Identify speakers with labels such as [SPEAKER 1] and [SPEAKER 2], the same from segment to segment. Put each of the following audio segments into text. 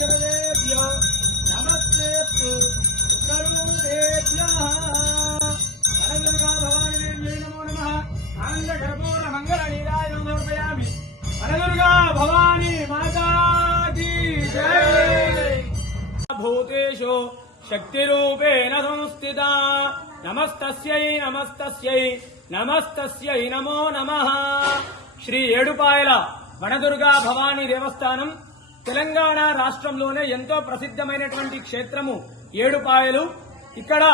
[SPEAKER 1] జలదేభ్యో నమస్తేస్తు కరుణేభ్యః వరదుర్గా భవానీ నమో నమః. ఆనంద మంగళ నీరాజనం సమర్పయామి వరదుర్గా భవానీ మాతాకి భూతేషు శక్తిరూపేణ సంస్థిత. నమస్తస్యై నమస్తస్యై నమస్తస్యై నమో నమ. శ్రీ ఏడుపాయల వనదుర్గా భవానీ దేవస్థానం తెలంగాణ రాష్ట్రంలోనే ఎంతో ప్రసిద్ధమైనటువంటి క్షేత్రము ఏడుపాయలు. ఇక్కడ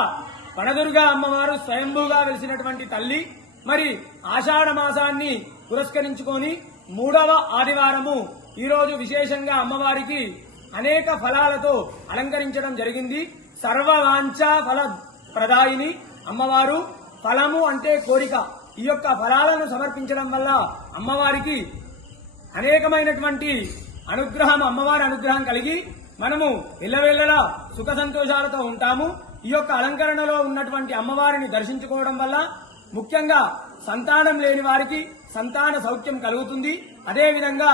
[SPEAKER 1] వనదుర్గ అమ్మవారు స్వయంభూగా వెలిసినటువంటి తల్లి. మరి ఆషాఢ మాసాన్ని పురస్కరించుకొని మూడవ ఆదివారము ఈరోజు విశేషంగా అమ్మవారికి అనేక ఫలాలతో అలంకరించడం జరిగింది. సర్వవాంఛ ఫల ప్రదాయిని అమ్మవారు. ఫలము అంటే కోరిక. ఈ యొక్క ఫలాలను సమర్పించడం వల్ల అమ్మవారికి అనేకమైనటువంటి అనుగ్రహం అమ్మవారి అనుగ్రహం కలిగి మనము ఎల్లవేళలా సుఖ సంతోషాలతో ఉంటాము. ఈ యొక్క అలంకరణలో ఉన్నటువంటి అమ్మవారిని దర్శించుకోవడం వల్ల ముఖ్యంగా సంతానం లేని వారికి సంతాన సౌఖ్యం కలుగుతుంది. అదేవిధంగా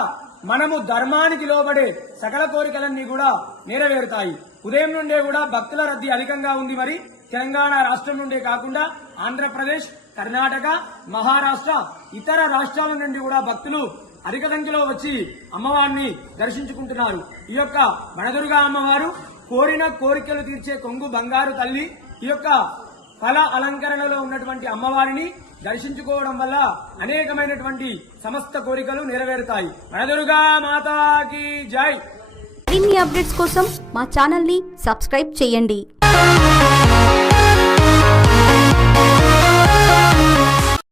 [SPEAKER 1] మనము ధర్మానికి లోబడే సకల కోరికలన్నీ కూడా నెరవేరుతాయి. ఉదయం నుండే కూడా భక్తుల రద్దీ అధికంగా ఉంది మరి. తెలంగాణ రాష్ట్రం నుండే కాకుండా ఆంధ్రప్రదేశ్ కర్ణాటక మహారాష్ట్ర ఇతర రాష్ట్రాల నుండి కూడా భక్తులు అధిక వచ్చి అమ్మవారిని దర్శించుకుంటున్నారు. ఈ యొక్క వనదుర్గా అమ్మవారు కోరిన కోరికలు తీర్చే కొంగు బంగారు తల్లి ఈ యొక్క ఫల అలంకరణలో ఉన్నటువంటి అమ్మవారిని దర్శించుకోవడం వల్ల అనేకమైనటువంటి సమస్త కోరికలు నెరవేరుతాయి. వనదుర్గా మాతాకి జై!
[SPEAKER 2] మరిన్ని అప్డేట్స్ కోసం మా ఛానల్ని సబ్స్క్రైబ్ చేయండి.